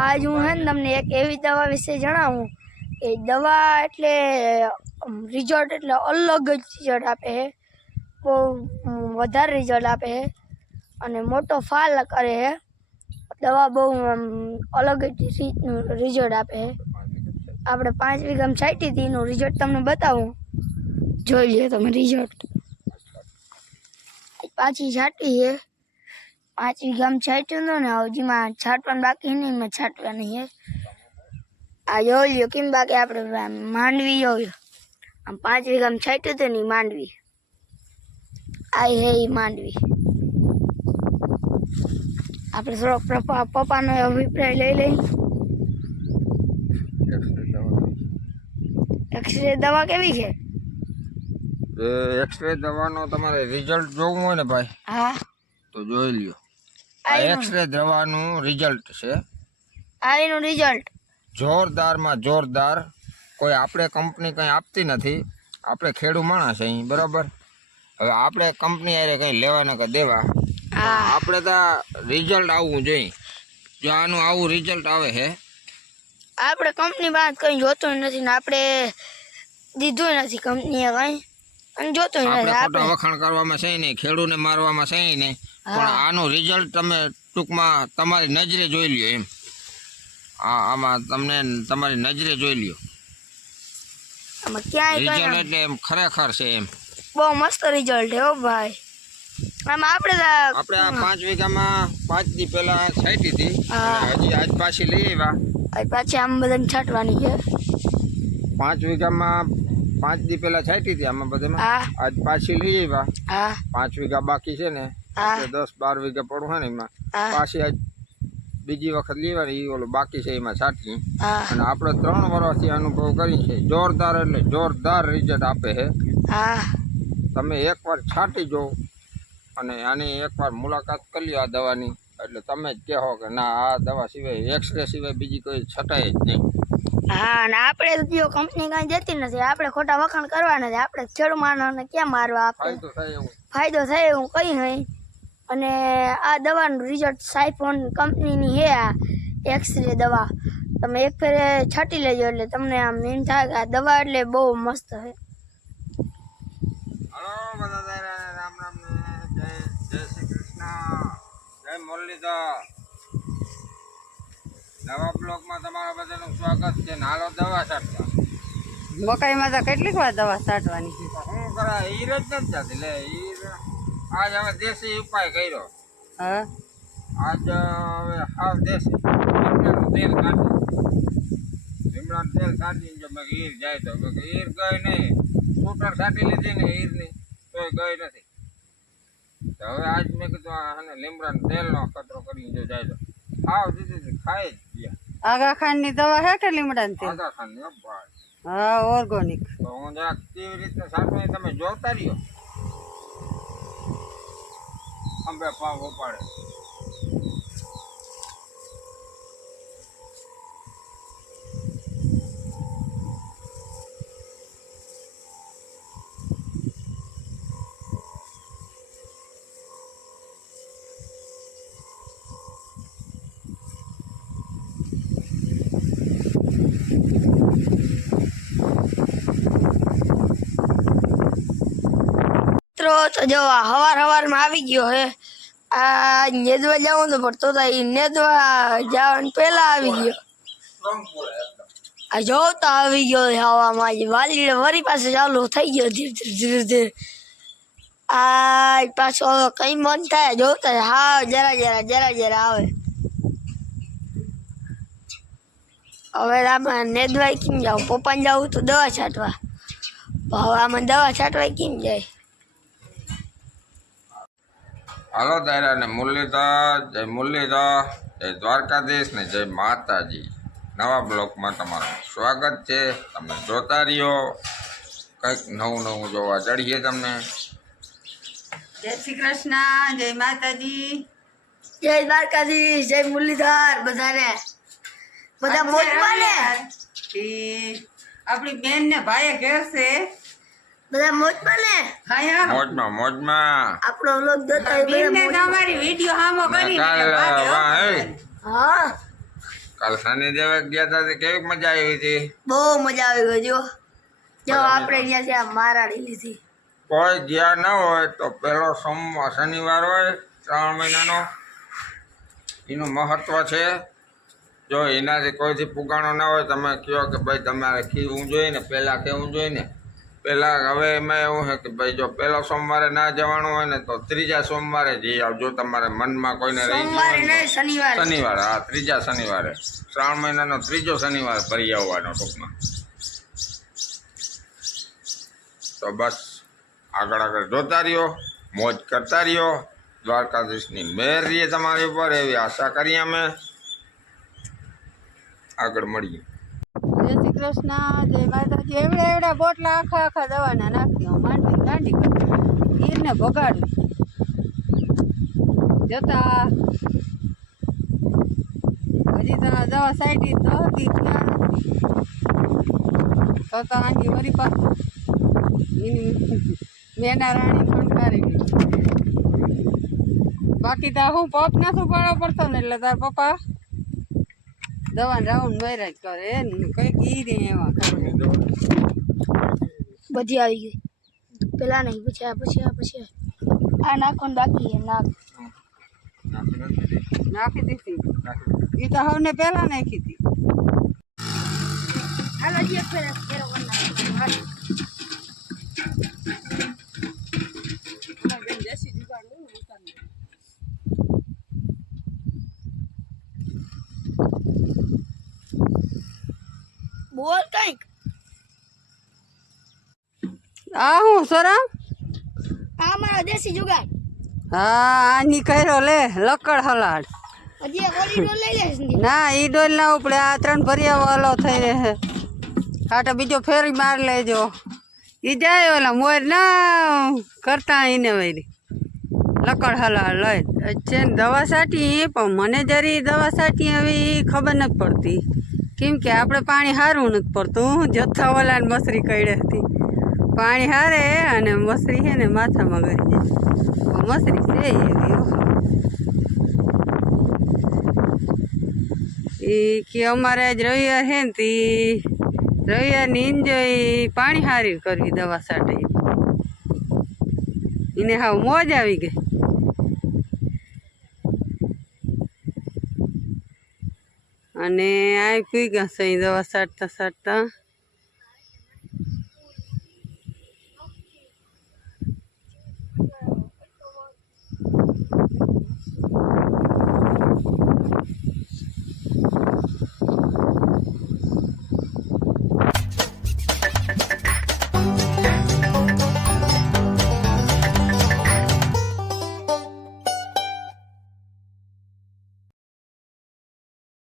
આજ હું હે ને તમને એક એવી દવા વિશે જણાવું કે દવા એટલે રિઝલ્ટ એટલે અલગ જ રિઝલ્ટ આપે છે, બહુ વધારે રિઝલ્ટ આપે છે અને મોટો ફાલ કરે છે. દવા બહુ અલગ જ રીતનું રિઝલ્ટ આપે છે. આપણે 5 વીઘામાં છાંટી હતી એનું રિઝલ્ટ તમને બતાવું, જોઈ લ્યો તમે રિઝલ્ટ. પાછી છાંટી છે 5 વીઘામાં છાંટ્યું હતું ને, હજીમાં છાંટવાનું બાકી નહીં, એમાં છાંટવાની છે. આ જોઈ લ્યો કેમ, બાકી આપણે માંડવી જોઈ આમ 5 વીઘામાં છાંટ્યું હતું ને માંડવી આ હે એ માંડવી. આપણે થોડોક પપ્પાનો અભિપ્રાય લઈ લઈ. એક્સરે દવા કેવી છે? એક્સરે દવાનો તમારે રિઝલ્ટ જોવું હોય ને ભાઈ, હા તો જોઈ લ્યો. આ એક્સરે દવાનું રિઝલ્ટ છે. આ એનું રિઝલ્ટ જોરદારમાં જોરદાર. કોઈ આપણે કંપની કંઈ આપતી નથી, આપણે ખેડૂ માણસ અહીં, બરાબર. હવે આપણે કંપની આરે કંઈ લેવાના કે દેવા, આપણે તો રિઝલ્ટ આવવું જોઈએ. જો આનું આવું રિઝલ્ટ આવે છે, આપણે કંપની વાત કંઈ જોતું નથી ને આપણે દીધું નથી કંપનીએ કંઈ, અને જોતું આપણે નથી. ખોટા વખાણ કરવામાં છે નહીં, ખેડૂને મારવામાં છે નહીં, પણ આનું રિઝલ્ટ તમે ટૂંકમાં તમારી નજરે જોઈ લ્યો એમ. આમાં તમને તમારી નજરે જોઈ લ્યો આમાં ક્યાંય રિઝલ્ટ, એટલે એમ ખરેખર છે એમ. બહુ મસ્ત રિઝલ્ટ છે હો ભાઈ. આમાં આપણે આ 5 વીઘામાં 5 દી પહેલા છાંટી હતી, હજી આજ પાછી લઈ આવ્યા. પાછી આમ બધાને છાંટવાની છે. 5 વીઘામાં 5 દી પહેલા છાંટી હતી આમાં બધામાં, આજ પાછી લઈ આવ્યા. 5 વીઘા બાકી છે ને, 10-12 વીઘા પડું છે ને, એમાં પાછી આજ બીજી વખત લેવાની, એ ઓલું બાકી છે એમાં છાંટી. અને આપણે 3 વર્ષથી અનુભવ કરી છે, જોરદાર એટલે જોરદાર રિઝલ્ટ આપે છે. તમે એકવાર છાંટી જો અને આની એકવાર મુલાકાત કરી લો આ દવાની, એટલે તમે જ કહો કે ના, આ દવા સિવાય એક્સરે સિવાય બીજી કોઈ છટાય જ નહીં. હા, અને આપણે જો કંપની કાંઈ દેતી નથી, આપણે ખોટા વખાણ કરવા નથી, આપણે ખેડૂત માનવને ક્યાં મારવા, ફાયદો થાય એવું, ફાયદો થાય એવું કંઈ નહીં. અને આ દવાનું રિઝલ્ટ સાયફોન કંપનીની છે, આ એક્સરે દવા. તમે એક ફેરે છાંટી લેજો એટલે તમને આમ એમ થાય કે આ દવા એટલે બહુ મસ્ત છે. હલો બધા, રામ રામ ને જય શ્રી કૃષ્ણ, જય મુરલીધર. નવા બ્લોકમાં તમારા બધાનું સ્વાગત છે. હાલો દવા છાંટવા. મકાઈમાં તો કેટલીક વાર દવા છાંટવાની છે. શું કરા, ઈર જ નથી જતી લે. ઈર આજ હવે દેશી ઉપાય કર્યો. હા, આજ હવે હાવ દેશી લીમડાનું તેલ કાઢ્યું. લીમડાનું તેલ કાઢીને જો મેં ઈર જાય તો ઈર ગઈ નહીં. સ્કૂટર છાંટી લીધી ને ઈરની, તોય ગઈ નથી. તો હવે આજ મેં કીધું આને લીમડાનું તેલનો કચરો કરીને જો જાય તો હાવ દીધી ખાઈ જ ગયા. આગા ખાંડની દવા છે કે લીમડાની તેલ? આધા ખાંડ ને ભાઈ. હા, ઓર્ગોનિક. તો હું જરાક કેવી રીતના છાંટવાની તમે જોતા રહ્યો. અંબે પાવ ઉપાડે. તો જો હવારમાં આવી ગયો હે. આ નેદવા જવાનું તો પડતો તો એ નેદવા જવાનું પહેલા આવી ગયો. આ જોતા આવી ગયો હવામાં, વાલી વરી પાસે ચાલુ થઈ ગયો ધીરે ધીરે ધીરે. આ પાછો હવે કઈ મન થાય જોતા, હા જરા જરા આવે. હવે આમાં નેદવાય કેમ જાવ? પપ્પાને જવું તો દવા છાંટવા, હવે આમાં દવા છાંટવાય કેમ જાય? હાલો દાયરા ને મુરલીધર, જય મુરલીધર, જય દ્વારકાધીશ ને જય માતાજી. નવા બ્લોકમાં તમારું સ્વાગત છે. તમે જોતા રહ્યો, કંઈક નવું જોવા જડીએ તમને. જય શ્રી કૃષ્ણ, જય માતાજી, જય દ્વારકાધીશ, જય મુરલીધર. બધાને બધા મોજમાં ને? આપણી બેન ને ભાઈ ઘેર છે, બધા મોજમાં ને? મોજમાં મોજમાં. આપણો વ્લોગ જોતા હોય બેન ને બધા તમારી વિડિયો હામો કરી હા કાલ શનિદેવે ગયા હતા તે કેવી મજા આવી હતી? બહુ મજા આવી ગઈ જો આપણે અહીંયા ત્યાં મારાડી લીધી. કોઈ ગયા ન હોય તો પહેલો શનિવાર હોય 3 મહિનાનો, એનું મહત્વ છે. જો એનાથી કોઈથી પુગાણો ના હોય, તમે કહો કે ભાઈ તમારે કહેવું જોઈએ ને, પહેલાં કહેવું જોઈએ ને. પહેલાં હવે એમાં એવું છે કે ભાઈ જો પહેલો સોમવારે ના જવાનું હોય ને તો 3જા સોમવારે જઈ આવજો. તમારે મનમાં કોઈને રહી ગયું શનિવાર, હા 3જા શનિવારે, 3 મહિનાનો 3જો શનિવાર ભરી આવવાનો ટૂંકમાં. તો બસ આગળ આગળ જોતા રહ્યો, મોજ કરતા રહ્યો. દ્વારકાધીશની મહેર રહીએ તમારી ઉપર એવી આશા કરીએ અમે. આગળ મળીએ. જય શ્રી કૃષ્ણ, જય માતાજી. એવડા એવડા બોટલા આખા આખા દવાના નાખી માંડવી દાંડી કરી ગીરને ભગાડવી જતા. હજી તો દવા સાઈટી તો હતી ત્યાં તો આંગી વરી પા મેના રાણી ફણકારી ગઈ. બાકી તો હું પપ ના સુપાડવો પડતો ને એટલે તાર પપ્પા દવા રાઉન્ડ વૈરાજ કરે ને કઈક ઈ રે એવા બધી આવી ગઈ. પેલા નહીં, પછી આ નાખવાનું બાકી છે. નાખી દીધી. એ તો હવે પેલા નાખી હતી. હાલો જે પેલા ફેરો બનાવો. બોલ કઈક. આ હું સરામ? આ મારો દેશી જુગાડ. હા આની કર્યો લે લકડ હલાડ. હજી એક ઓલી ડોલ લઈ લેશ ને. ના ઈ ડોલ ના ઉપડે. આ 3 ભરિયા વાલો થઈ રહે. કાંટા બીજો ફેરી માર લેજો. ઈ જાય ઓલા મોર ના કરતા એને વળી લકડ હલાડ લઈ છે ને દવા સાટી. પણ મને જરી દવા સાટી હવે ખબર નથી પડતી, કેમ કે આપણે પાણી સારું નથી પડતું. જથ્થા ઓલા ને મસરી કઈ હતી પાણી હારે અને મસરી છે ને માથામાં ગઈ જાય. મસરી છે એવી એ કે અમારે આજ રવિવાર છે ને તે રવિવારની એન્જોય પાણી હારી કરવી દવા સાટે. એને હાવ મોજ આવી ગઈ. અને આ પી ગયા છે દવા સાટતા સાટતા.